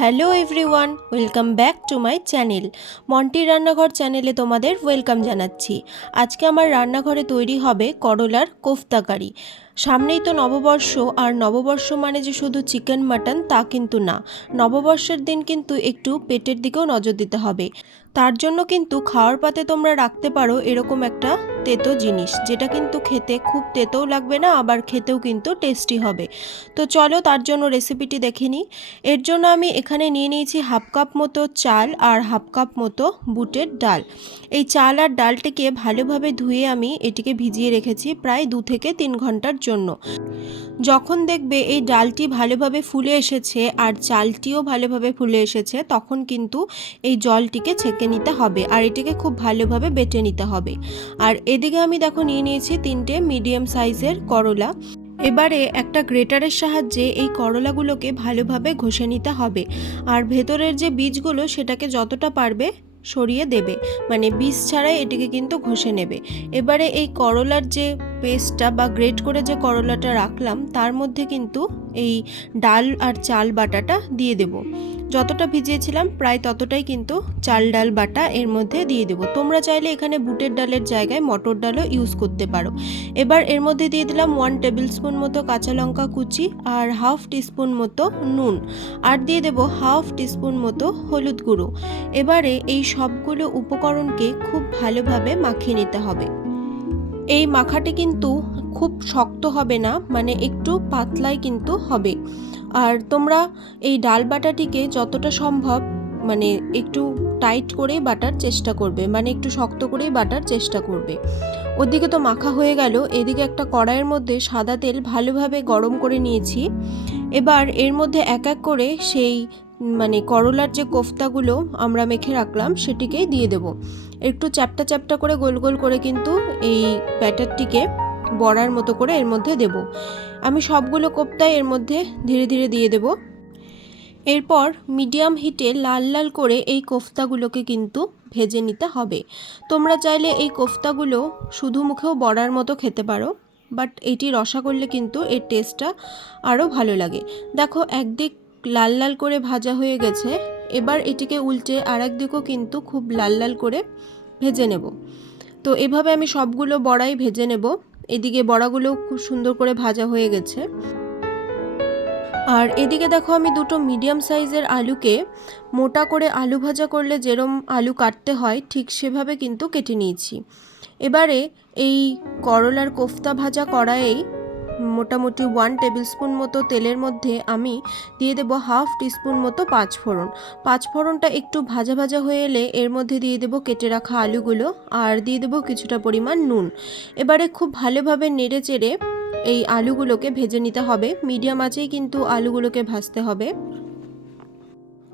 Hello everyone, welcome back to my channel. Monti রান্নাঘর চ্যানেলে তোমাদের ওয়েলকাম জানাচ্ছি। আজকে আমার রান্নাঘরে তৈরি হবে করলার কোফতা কারি। সামনেই তো নববর্ষ, আর নববর্ষ মানে যে শুধু চিকেন, মাটন, তা কিন্তু না। নববর্ষের দিন কিন্তু একটু পেটের দিকেও নজর দিতে হবে। তার জন্য কিন্তু খাওয়ার পাতে তোমরা রাখতে পারো এরকম একটা তেতো জিনিস, যেটা কিন্তু খেতে খুব তেতোও লাগবে না, আবার খেতেও কিন্তু টেস্টি হবে। তো চলো তার জন্য রেসিপিটি দেখে নিই। এর জন্য আমি এখানে নিয়ে নিয়েছি হাফ কাপ মতো চাল আর হাফ কাপ মতো বুটের ডাল। এই চাল আর ডালটিকে ভালোভাবে ধুয়ে আমি এটিকে ভিজিয়ে রেখেছি প্রায় দু থেকে তিন ঘণ্টার জন্য। যখন দেখবে এই ডালটি ভালোভাবে ফুলে এসেছে আর চালটিও ভালোভাবে ফুলে এসেছে, তখন কিন্তু এই জলটিকে ছেঁকে নিতে হবে আর এটিকে খুব ভালোভাবে বেটে নিতে হবে। আর এদিকে আমি দেখো নিয়ে নিয়েছি তিনটে মিডিয়াম সাইজের করলা। এবারে একটা গ্রেটারের সাহায্যে এই করলাগুলোকে ভালোভাবে ঘষে নিতে হবে আর ভেতরের যে বীজগুলো সেটাকে যতটা পারবে সরিয়ে দেবে। মানে বীজ ছাড়াই এটিকে কিন্তু ঘষে নেবে। এবারে এই করলার যে পেস্টটা বা গ্রেট করে যে করলাটা রাখলাম, তার মধ্যে কিন্তু এই ডাল আর চাল বাটাটা দিয়ে দেব। যতটা ভিজিয়েছিলাম, প্রায় ততটাই কিন্তু চাল ডাল বাটা এর মধ্যে দিয়ে দেবো। তোমরা চাইলে এখানে বুটের ডালের জায়গায় মটর ডালও ইউজ করতে পারো। এবার এর মধ্যে দিয়ে দিলাম ওয়ান টেবিল স্পুন মতো কাঁচা লঙ্কা কুচি আর হাফ টিস্পুন মতো নুন। আর দিয়ে দেবো হাফ টিস্পুন মতো হলুদ গুঁড়ো। এবারে এই সবগুলো উপকরণকে খুব ভালোভাবে মাখিয়ে নিতে হবে। এই মাখাটি কিন্তু খুব শক্ত হবে না মানে একটু পাতলাই কিন্তু হবে। আর তোমরা এই ডাল বাটাটিকে যতটা সম্ভব মানে একটু টাইট করেই বাটার চেষ্টা করবে মানে একটু শক্ত করেই বাটার চেষ্টা করবে। ওদিকে তো মাখা হয়ে গেল, এদিকে একটা কড়াইয়ের মধ্যে সাদা তেল ভালোভাবে গরম করে নিয়েছি। এবার এর মধ্যে এক এক করে সেই মানে করলার যে কোফতাগুলো আমরা মেখে রাখলাম, সেটিকেই দিয়ে দেব। একটু চ্যাপটা চ্যাপটা করে গোল গোল করে কিন্তু এই ব্যাটারটিকে বড়ার মতো করে এর মধ্যে দেব। আমি সবগুলো কোপ্তাই এর মধ্যে ধীরে ধীরে দিয়ে দেব। এরপর মিডিয়াম হিটে লাল লাল করে এই কোফতাগুলোকে কিন্তু ভেজে নিতে হবে। তোমরা চাইলে এই কোফতাগুলো শুধু মুখেও বড়ার মতো খেতে পারো, বাট এটি রসা করলে কিন্তু এর টেস্টটা আরও ভালো লাগে। দেখো, একদিক লাল লাল করে ভাজা হয়ে গেছে, এবার এটিকে উল্টে আর একদিকও কিন্তু খুব লাল লাল করে ভেজে নেব। তো এভাবে আমি সবগুলো বড়াই ভেজে নেব, এদিকে বড়াগুলো খুব সুন্দর করে ভাজা হয়ে গেছে। আর এদিকে দেখো আমি দুটো মিডিয়াম সাইজের আলুকে মোটা করে আলু ভাজা করলে যেরম আলু কাটতে হয়, ঠিক সেভাবে কিন্তু কেটে নিয়েছি। এবারে এই করলার কোফতা ভাজা কড়াইয়েই মোটামুটি ওয়ান টেবিল স্পুন মতো তেলের মধ্যে আমি দিয়ে দেব হাফ টিস্পুন মতো পাঁচ ফোড়ন পাঁচ ফোড়নটা একটু ভাজা ভাজা হয়ে এলে এর মধ্যে দিয়ে দেব কেটে রাখা আলুগুলো আর দিয়ে দেব কিছুটা পরিমাণ নুন। এবারে খুব ভালোভাবে নেড়ে চেড়ে এই আলুগুলোকে ভেজে নিতে হবে। মিডিয়াম আঁচেই কিন্তু আলুগুলোকে ভাজতে হবে।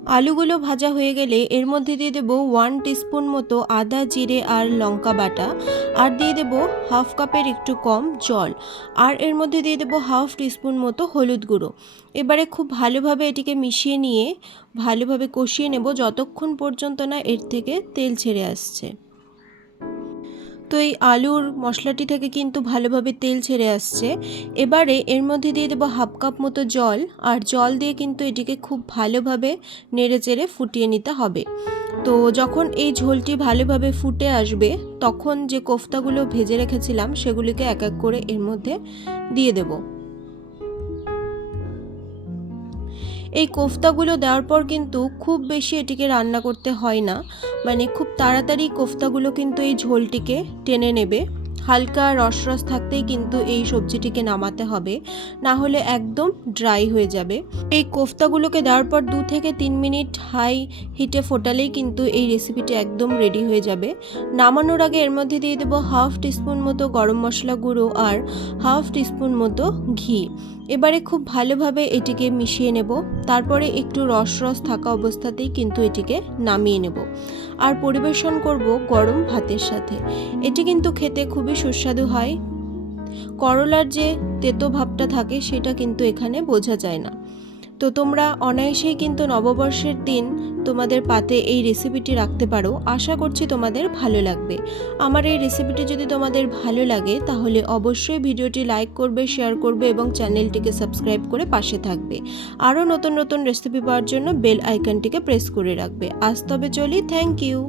আলুগুলো ভাজা হয়ে গেলে এর মধ্যে দিয়ে দেবো ওয়ান টিস্পুন মতো আদা, জিরে আর লঙ্কা বাটা। আর দিয়ে দেবো হাফ কাপের একটু কম জল। আর এর মধ্যে দিয়ে দেবো হাফ টিস্পুন মতো হলুদ গুঁড়ো। এবারে খুব ভালোভাবে এটিকে মিশিয়ে নিয়ে ভালোভাবে কষিয়ে নেব। যতক্ষণ পর্যন্ত না এর থেকে তেল ছেড়ে আসছে। তো এই আলুর মশলাটি থেকে কিন্তু ভালোভাবে তেল ছেড়ে আসছে। এবারে এর মধ্যে দিয়ে দেবো হাফ কাপ মতো জল, আর জল দিয়ে কিন্তু এটিকে খুব ভালোভাবে নেড়ে চেড়ে ফুটিয়ে নিতে হবে। তো যখন এই ঝোলটি ভালোভাবে ফুটে আসবে, তখন যে কোফতাগুলো ভেজে রেখেছিলাম সেগুলিকে এক এক করে এর মধ্যে দিয়ে দেবো। এই কোফতাগুলো দেওয়ার পর কিন্তু খুব বেশি এটিকে রান্না করতে হয় না। মানে খুব তাড়াতাড়ি কোফতাগুলো কিন্তু এই ঝোলটিকে টেনে নেবে। হালকা রস রস থাকতেই কিন্তু এই সবজিটিকে নামাতে হবে। না হলে একদম ড্রাই হয়ে যাবে। এই কোফতাগুলোকে দেওয়ার পর দু থেকে তিন মিনিট হাই হিটে ফোটালেই কিন্তু এই রেসিপিটি একদম রেডি হয়ে যাবে। নামানোর আগে এর মধ্যে দিয়ে দেবো হাফ টিস্পুন মতো গরম মশলা গুঁড়ো আর হাফ টিস্পুন মতো ঘি। এবারে খুব ভালোভাবে এটিকে মিশিয়ে নেব। তারপরে একটু রস রস থাকা অবস্থাতেই কিন্তু এটিকে নামিয়ে নেব। আর পরিবেশন করব গরম ভাতের সাথে। এটি কিন্তু খেতে খুবই সুস্বাদু হয়। করলার যে তেতো ভাবটা থাকে, সেটা কিন্তু এখানে বোঝা যায় না। তো তোমরা অনায়াসেই কিন্তু নববর্ষের দিন তোমাদের পাতে এই রেসিপিটি রাখতে পারো, আশা করছি তোমাদের ভালো লাগবে। আমার এই রেসিপিটি যদি তোমাদের ভালো লাগে, তাহলে অবশ্যই ভিডিওটি লাইক করবে শেয়ার করবে এবং চ্যানেলটিকে সাবস্ক্রাইব করে পাশে থাকবে। আরও নতুন নতুন রেসিপি পাওয়ার জন্য বেল আইকনটিকে প্রেস করে রাখবে। আজ তবে চলি থ্যাংক ইউ